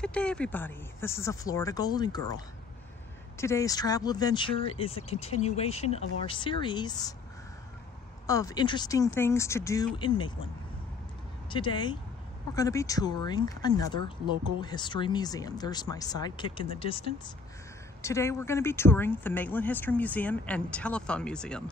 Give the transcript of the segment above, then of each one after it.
Good day, everybody. This is a Florida Golden Girl. Today's travel adventure is a continuation of our series of interesting things to do in Maitland. Today, we're going to be touring another local history museum. There's my sidekick in the distance. Today, we're going to be touring the Maitland History Museum and Telephone Museum.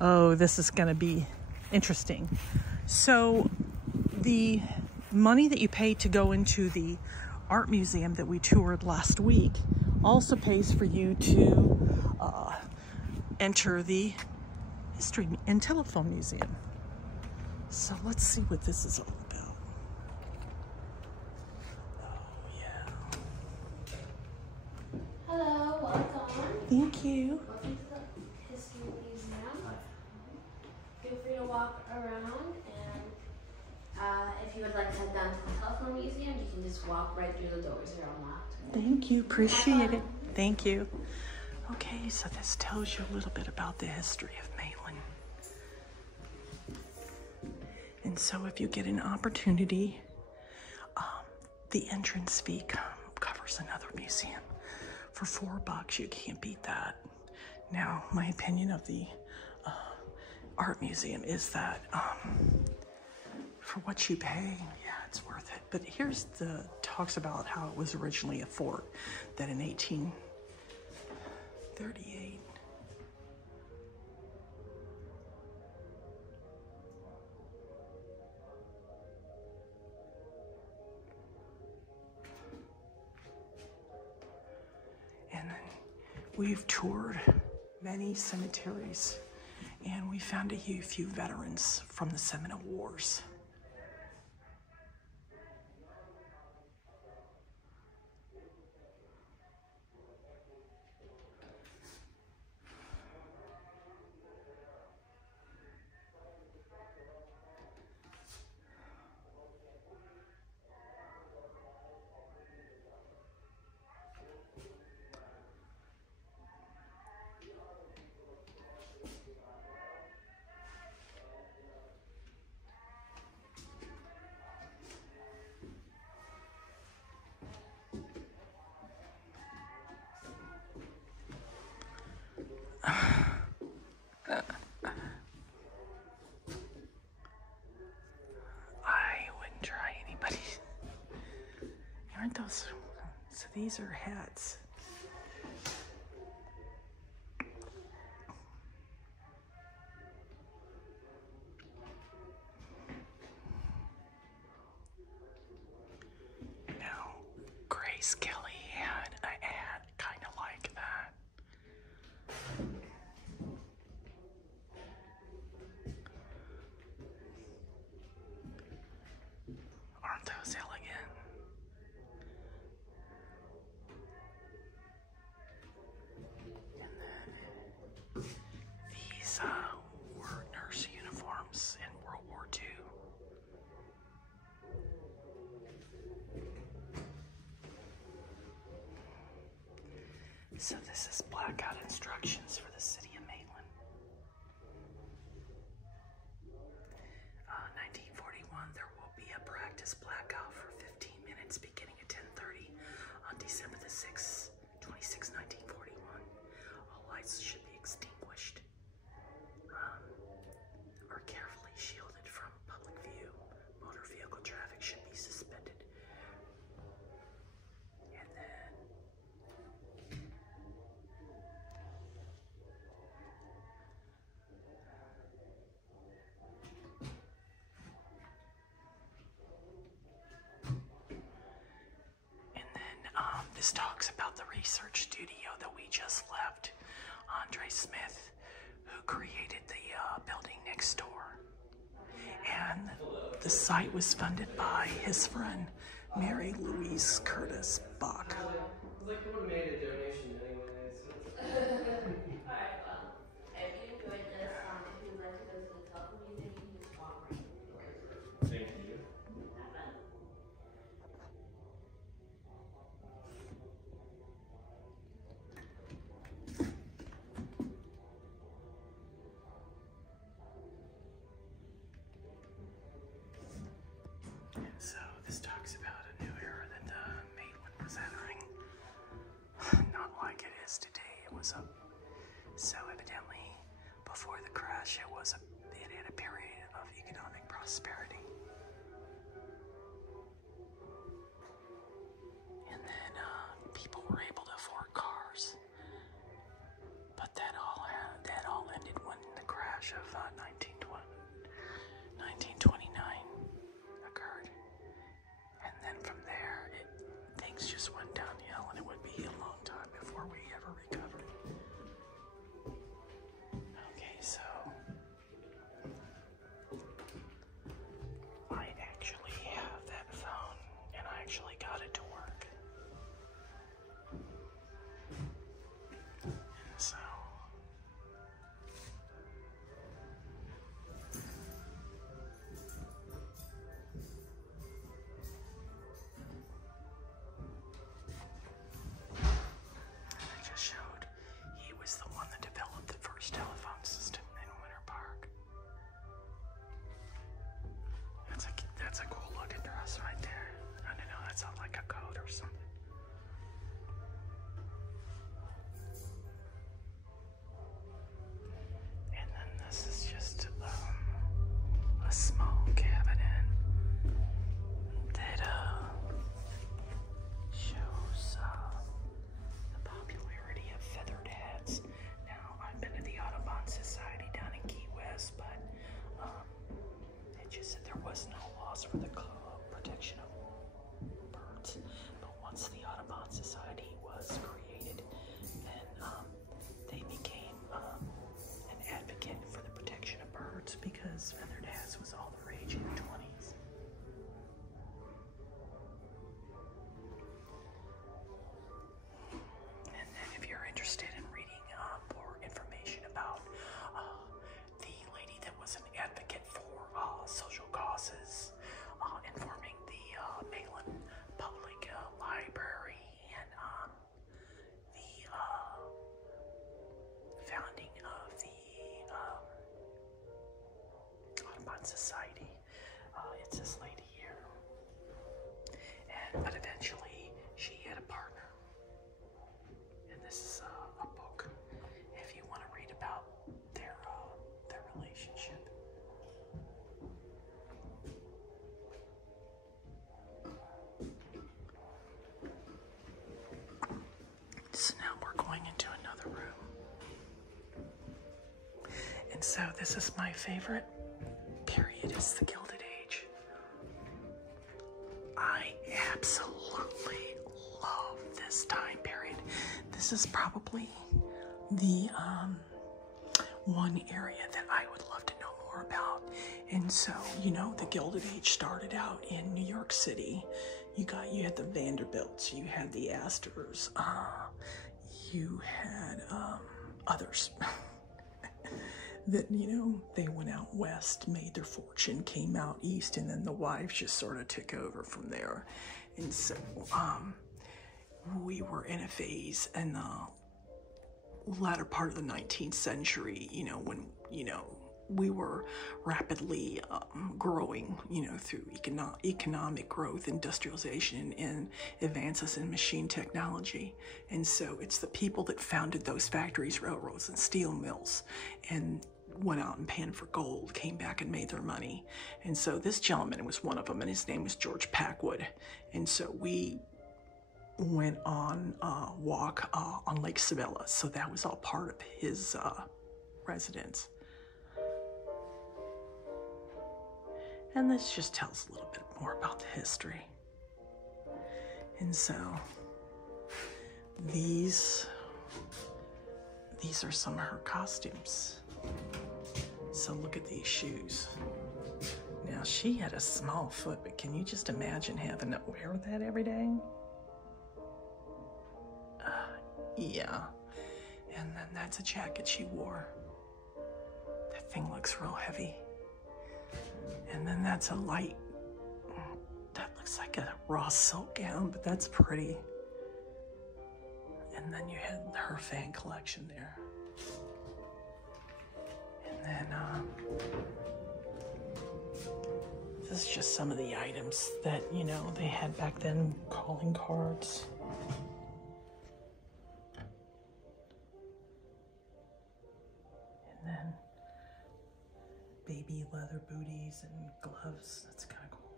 Oh, this is going to be interesting. So, the money that you pay to go into the art museum that we toured last week also pays for you to enter the history and telephone museum. So let's see what this is all about. Oh yeah. Hello, welcome. Thank you. Welcome to the History Museum. Feel free to walk around, and if you would like to head down to the telephone museum, you can just walk right through the doors. They're unlocked. Thank you. Appreciate it. Thank you. Okay, so this tells you a little bit about the history of Maitland. And so if you get an opportunity, the entrance fee covers another museum. For $4, you can't beat that. Now, my opinion of the art museum is that for what you pay, yeah, it's worth it. But here's the talks about how it was originally a fort, that in 1838, and then we've toured many cemeteries, and we found a few veterans from the Seminole Wars. I wouldn't try anybody. Aren't those? So these are hats. Now, Grace Kelly had a hat kind of like that. Aren't those elegant? And then these were nurse uniforms in World War II. So this is blackout instructions for the city of Maitland. 1941, there will be a practice blackout for 15 minutes beginning at 10:30 on December the 6th, 1941. All lights should be extinguished or carefully shielded from public view. Motor vehicle traffic should be suspended. And then this talks about the research studio that we just left. Andre Smith, who created the building next door. And the site was funded by his friend, Mary Louise Curtis Bach. Like you would have made a donation anyways. Alright, well, if you enjoyed this, if you'd like to go to the telephone museum, you can just walk right through the doors. Thank you. Have fun. So this talks about a new era that the Maitland crash, it had a period of economic prosperity. And then people were able to afford cars. But that all ended when the crash of 1929 occurred. And then from there, things just went downhill, and it would be a long time before we ever recovered. Okay, so I actually have that phone, and I actually got it to work. And so I just showed he was the one that developed the first telephone system in Winter Park. That's a cool looking dress right there. I don't know, that sounds like a coat or something. And then this is just a small cabinet that shows the popularity of feathered hats. Now, I've been to the Audubon Society down in Key West, but it just said there was no laws for the protection of birds. But once the Audubon Society was created, then they became an advocate for the protection of birds because feathered hats was all the rage in the 20s. And then if you're interested in reading more information about the lady that was an advocate for social causes, informing the Maitland Public Library and the founding of the Audubon Society, it's this lady here. But eventually she had a partner. And this is a book if you want to read about their relationship. So now we're going into another room. And so this is my favorite period, is the Gilded Age. I absolutely love this time period. This is probably the one area that I would love to know more about. And so, you know, the Gilded Age started out in New York City. You had the Vanderbilts, you had the Astors, you had others that, you know, they went out west, made their fortune, came out east, and then the wives just sort of took over from there. And so we were in a phase in the latter part of the 19th century, you know, when, you know, we were rapidly growing, you know, through economic growth, industrialization, and advances in machine technology. And so it's the people that founded those factories, railroads, and steel mills, and went out and panned for gold, came back and made their money. And so this gentleman was one of them, and his name was George Packwood. And so we went on a walk on Lake Sabella. So that was all part of his residence. And this just tells a little bit more about the history. And so these are some of her costumes. So look at these shoes. Now, she had a small foot, but can you just imagine having to wear that every day? Yeah. And then that's a jacket she wore. That thing looks real heavy. And then that's a light, that looks like a raw silk gown, but that's pretty. And then you had her fan collection there. And then, this is just some of the items that, you know, they had back then, calling cards. And then baby leather booties and gloves. That's kind of cool.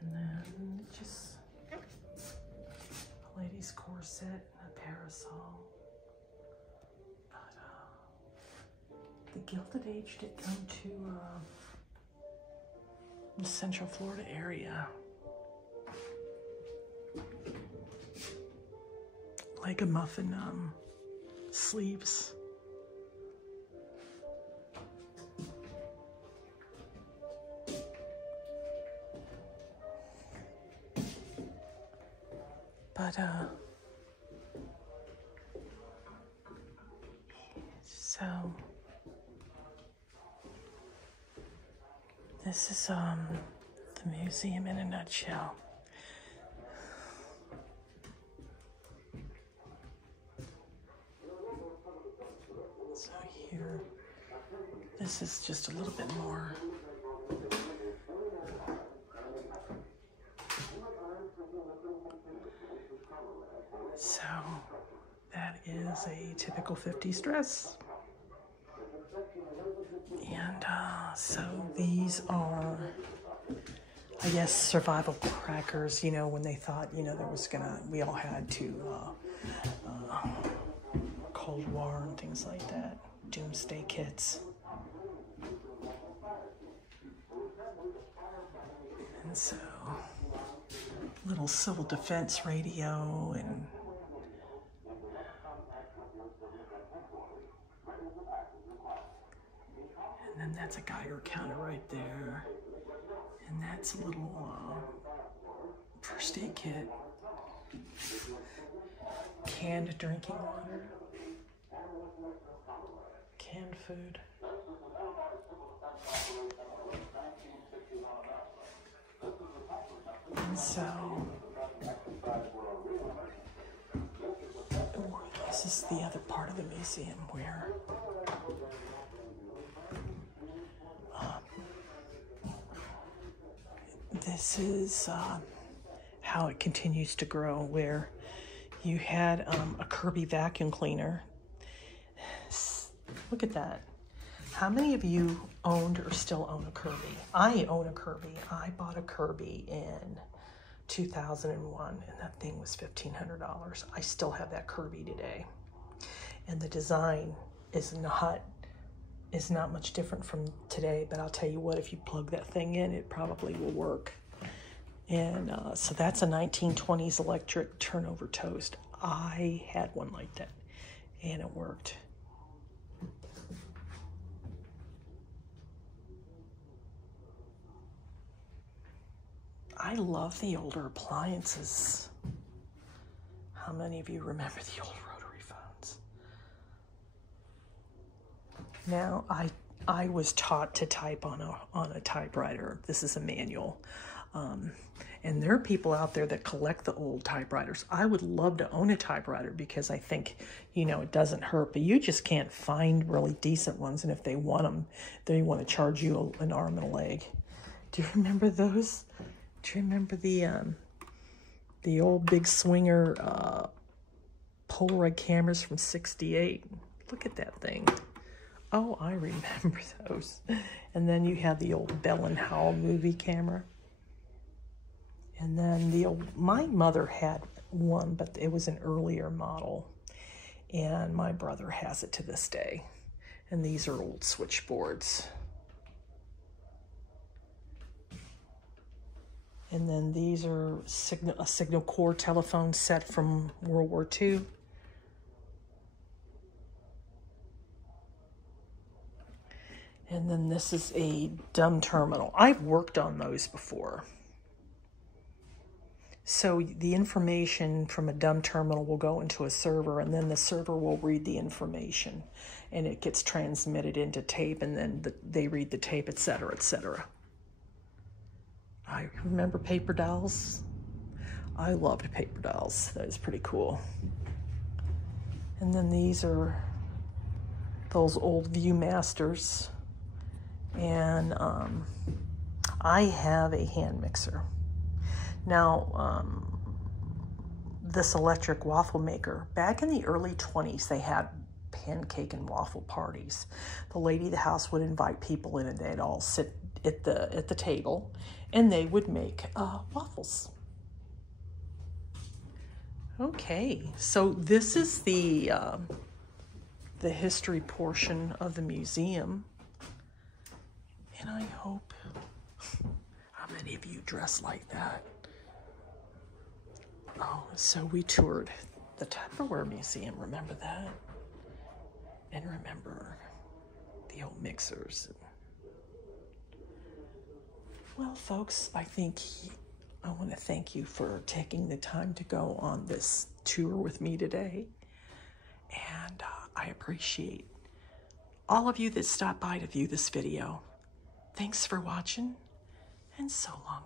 And then just a lady's corset and a parasol. But the Gilded Age did come to the Central Florida area. Like a muffin sleeves. But so this is the museum in a nutshell. So here, this is just a little bit more. So that is a typical 50s dress. And so these are, I guess, survival crackers, you know, when they thought, you know, there was we all had to, Cold War and things like that, doomsday kits. And so, little civil defense radio and then that's a Geiger counter right there. And that's a little first aid kit. Canned drinking water. Canned food. And so, this is the other part of the museum where this is how it continues to grow, where you had a Kirby vacuum cleaner. Look at that. How many of you owned or still own a Kirby? I own a Kirby. I bought a Kirby in 2001, and that thing was $1,500. I still have that Kirby today. And the design is not much different from today, but I'll tell you what, if you plug that thing in, it probably will work. And so that's a 1920s electric turnover toast. I had one like that, and it worked. I love the older appliances. How many of you remember the old rotary phones? Now, I was taught to type on a typewriter. This is a manual. And there are people out there that collect the old typewriters. I would love to own a typewriter because I think, you know, it doesn't hurt, but you just can't find really decent ones. And if they want them, they want to charge you an arm and a leg. Do you remember those? Do you remember the old big swinger Polaroid cameras from '68? Look at that thing. Oh, I remember those. And then you had the old Bell and Howell movie camera. And then my mother had one, but it was an earlier model. And my brother has it to this day. And these are old switchboards. And then these are a Signal Core telephone set from World War II. And then this is a dumb terminal. I've worked on those before. So the information from a dumb terminal will go into a server, and then the server will read the information, and it gets transmitted into tape, and then they read the tape, etc., etc. I remember paper dolls. I loved paper dolls. That is pretty cool. And then these are those old Viewmasters. And I have a hand mixer. Now, this electric waffle maker, back in the early 20s, they had pancake and waffle parties. The lady of the house would invite people in, and they'd all sit at the table, and they would make waffles. Okay, so this is the history portion of the museum, and I hope, how many of you dress like that? Oh, so we toured the Tupperware Museum, remember that? And remember the old mixers. Well, folks, I want to thank you for taking the time to go on this tour with me today. And I appreciate all of you that stopped by to view this video. Thanks for watching, and so long.